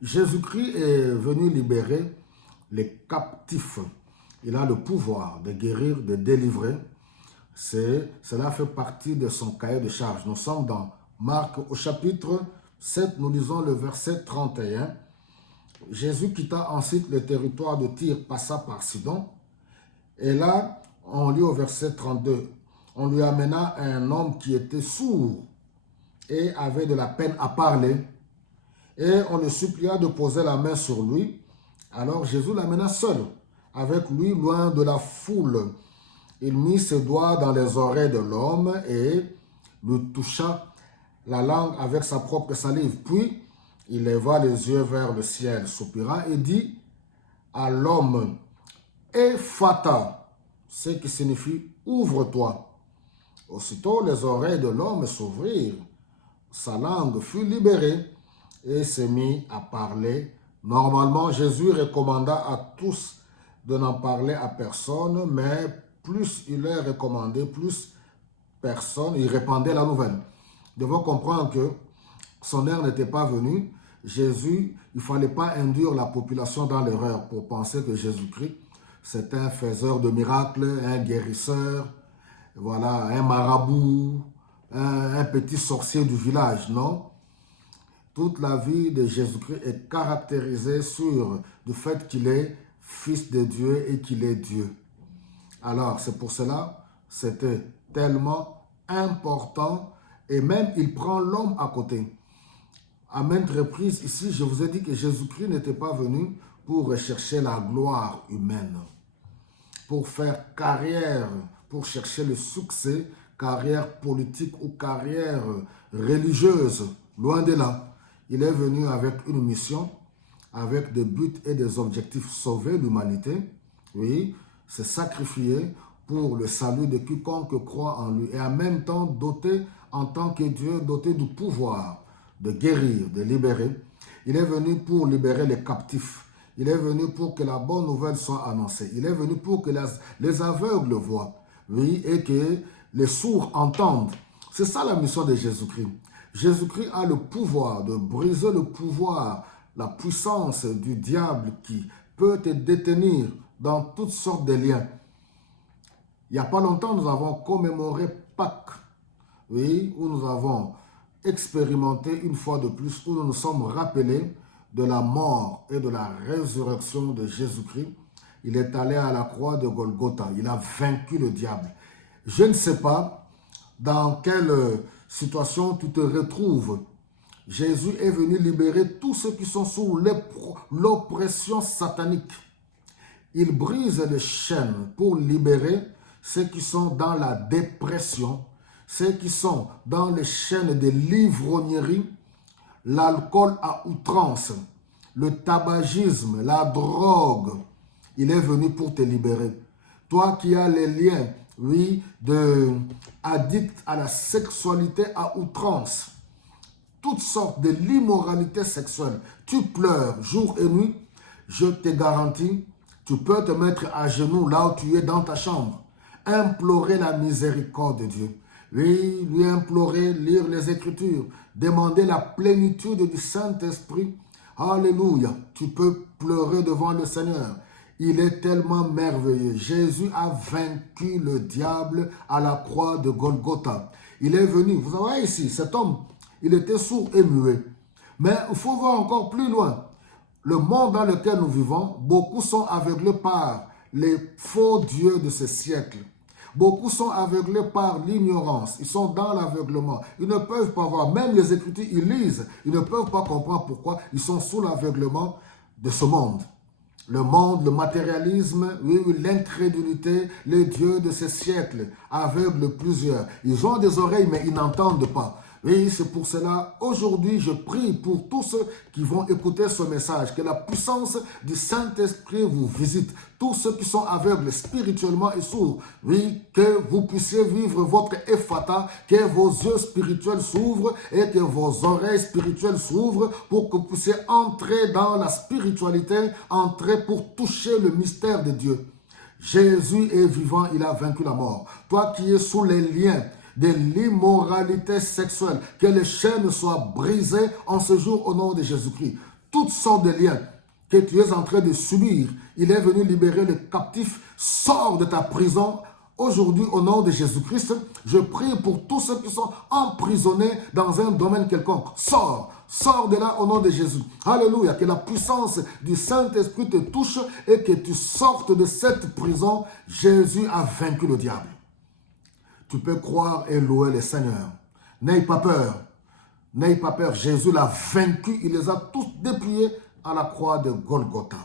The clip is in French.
Jésus-Christ est venu libérer les captifs. Il a le pouvoir de guérir, de délivrer. Cela fait partie de son cahier de charge. Nous sommes dans Marc au chapitre 7, nous lisons le verset 31. Jésus quitta ensuite le territoire de Tyr, passa par Sidon. Et là, on lit au verset 32. On lui amena un homme qui était sourd et avait de la peine à parler. Et on le supplia de poser la main sur lui. Alors Jésus l'amena seul, avec lui, loin de la foule. Il mit ses doigts dans les oreilles de l'homme et lui toucha la langue avec sa propre salive. Puis, il leva les yeux vers le ciel, soupira et dit à l'homme, Ephata, ce qui signifie ouvre-toi. Aussitôt, les oreilles de l'homme s'ouvrirent, sa langue fut libérée et se mit à parler. Normalement, Jésus recommanda à tous de n'en parler à personne, mais plus il est recommandé, plus personne, il répandait la nouvelle. Nous devons comprendre que son heure n'était pas venue. Jésus, il ne fallait pas induire la population dans l'erreur pour penser que Jésus-Christ, c'est un faiseur de miracles, un guérisseur, voilà, un marabout, un petit sorcier du village, non? Toute la vie de Jésus-Christ est caractérisée sur le fait qu'il est fils de Dieu et qu'il est Dieu. Alors, c'est pour cela, c'était tellement important et même il prend l'homme à côté. À maintes reprises, ici, je vous ai dit que Jésus-Christ n'était pas venu pour rechercher la gloire humaine, pour faire carrière, pour chercher le succès, carrière politique ou carrière religieuse, loin de là. Il est venu avec une mission, avec des buts et des objectifs, sauver l'humanité, oui, se sacrifier pour le salut de quiconque croit en lui et en même temps doté en tant que Dieu, doté du pouvoir de guérir, de libérer. Il est venu pour libérer les captifs. Il est venu pour que la bonne nouvelle soit annoncée. Il est venu pour que les aveugles voient, oui, et que les sourds entendent. C'est ça la mission de Jésus-Christ. Jésus-Christ a le pouvoir de briser le pouvoir, la puissance du diable qui peut te détenir dans toutes sortes de liens. Il n'y a pas longtemps, nous avons commémoré Pâques, oui, où nous avons expérimenté une fois de plus, où nous nous sommes rappelés de la mort et de la résurrection de Jésus-Christ. Il est allé à la croix de Golgotha, il a vaincu le diable. Je ne sais pas dans quelle situation tu te retrouves. Jésus est venu libérer tous ceux qui sont sous l'oppression satanique. Il brise les chaînes pour libérer ceux qui sont dans la dépression, ceux qui sont dans les chaînes de l'ivrognerie, l'alcool à outrance, le tabagisme, la drogue. Il est venu pour te libérer. Toi qui as les liens, oui, addict à la sexualité à outrance, toutes sortes de l'immoralité sexuelle, tu pleures jour et nuit, je te garantis, tu peux te mettre à genoux là où tu es dans ta chambre, implorer la miséricorde de Dieu. Oui, lui implorer, lire les Écritures, demander la plénitude du Saint-Esprit. Alléluia, tu peux pleurer devant le Seigneur. Il est tellement merveilleux. Jésus a vaincu le diable à la croix de Golgotha. Il est venu, vous voyez ici, cet homme, il était sourd et muet. Mais il faut voir encore plus loin. Le monde dans lequel nous vivons, beaucoup sont aveuglés par les faux dieux de ce siècle. Beaucoup sont aveuglés par l'ignorance. Ils sont dans l'aveuglement. Ils ne peuvent pas voir. Même les Écritures, ils lisent. Ils ne peuvent pas comprendre pourquoi ils sont sous l'aveuglement de ce monde. Le monde, le matérialisme, oui, l'incrédulité, les dieux de ce siècle aveuglent plusieurs. Ils ont des oreilles, mais ils n'entendent pas. Oui, c'est pour cela, aujourd'hui, je prie pour tous ceux qui vont écouter ce message, que la puissance du Saint-Esprit vous visite. Tous ceux qui sont aveugles spirituellement et sourds, oui, que vous puissiez vivre votre ephata, que vos yeux spirituels s'ouvrent et que vos oreilles spirituelles s'ouvrent pour que vous puissiez entrer dans la spiritualité, entrer pour toucher le mystère de Dieu. Jésus est vivant, il a vaincu la mort. Toi qui es sous les liens de l'immoralité sexuelle, que les chaînes soient brisées en ce jour au nom de Jésus-Christ. toutes sortes de liens que tu es en train de subir. Il est venu libérer les captifs. Sors de ta prison. Aujourd'hui, au nom de Jésus-Christ, je prie pour tous ceux qui sont emprisonnés dans un domaine quelconque. Sors. Sors de là au nom de Jésus. Alléluia. Que la puissance du Saint-Esprit te touche et que tu sortes de cette prison. Jésus a vaincu le diable. Tu peux croire et louer le Seigneur. N'aie pas peur. N'aie pas peur. Jésus l'a vaincu. Il les a tous dépouillés à la croix de Golgotha.